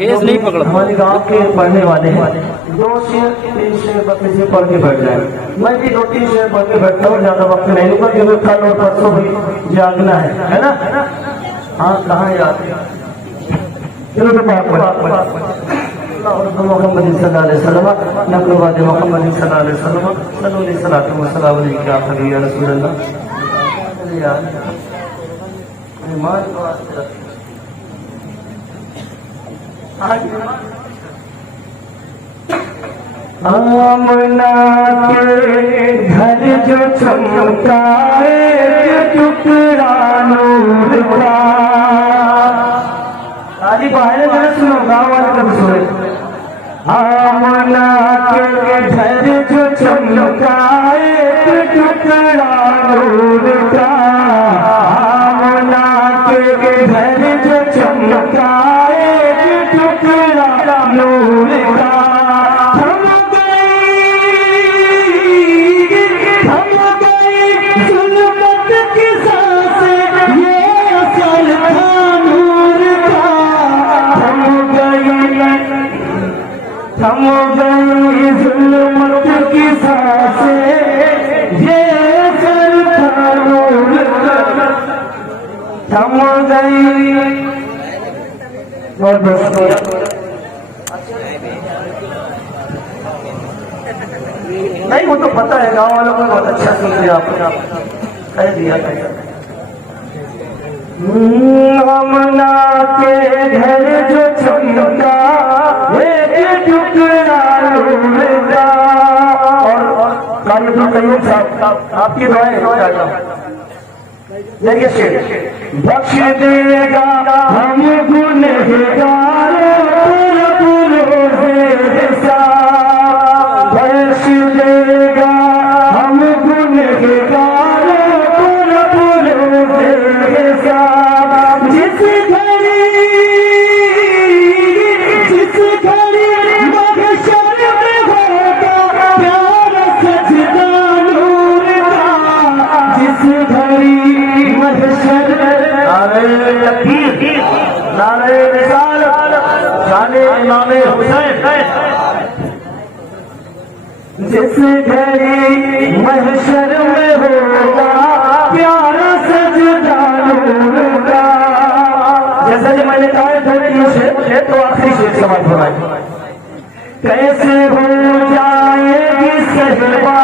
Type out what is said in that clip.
Case नहीं पकड़ा। हमारे गांव के पढ़ने वाले हैं, 2 शेर 3 शेर बकरी से पढ़ के बैठ जाए। मैं भी 2-3 शेर पढ़ के बैठता हूँ, ज्यादा वक्त नहीं लूंगा क्योंकि कल और परसों भी जागना है ना। हाँ कहाँ याद चलो तो बात मोहम्मद सल्लल्लाहु अलैहि वसल्लम नबी मोहम्मद सल्लल्लाहु अलैहि वसल्लम सल्लल्लाहु अलैहि वसल्लम या रसूल अल्लाह यार आमना के घर जो चमकाए टुकड़ा नूर का। आदि बाहर जरा सुनो, गाँव वाले कब सुने। आमना के घर जो चमकाए टुकड़ा नूर का। आमना के घर जो चमकाए टुकड़ा नूर का। थम गई जुल्मत की सांसें, ये सर था नूर का। थम गई और बस नहीं, वो तो पता है गांव वालों को, बहुत अच्छा सुन लिया आपने, कह दिया। आमना के घर जो चमका आपकी दुआएं देखिए शेर। बख्श देगा हम गुनहगारों को रोज़े हिसाब। बख्श देगा हम गुनहगारों को रोज़े हिसाब। जिस घड़ी महशर में होगा प्यारा सजदा नूर का। जिस घड़ी महशर नारे तकबीर नारे रिसालत जाने इमाम हुसैन। जिस घड़ी महशर में होगा प्यारा सजदा नूर का। जैसा कि मैंने कहा है 2-3 शेर, तो आखिरी शेर समाप्त हो रहा है। कैसे हो जाएगी सहबा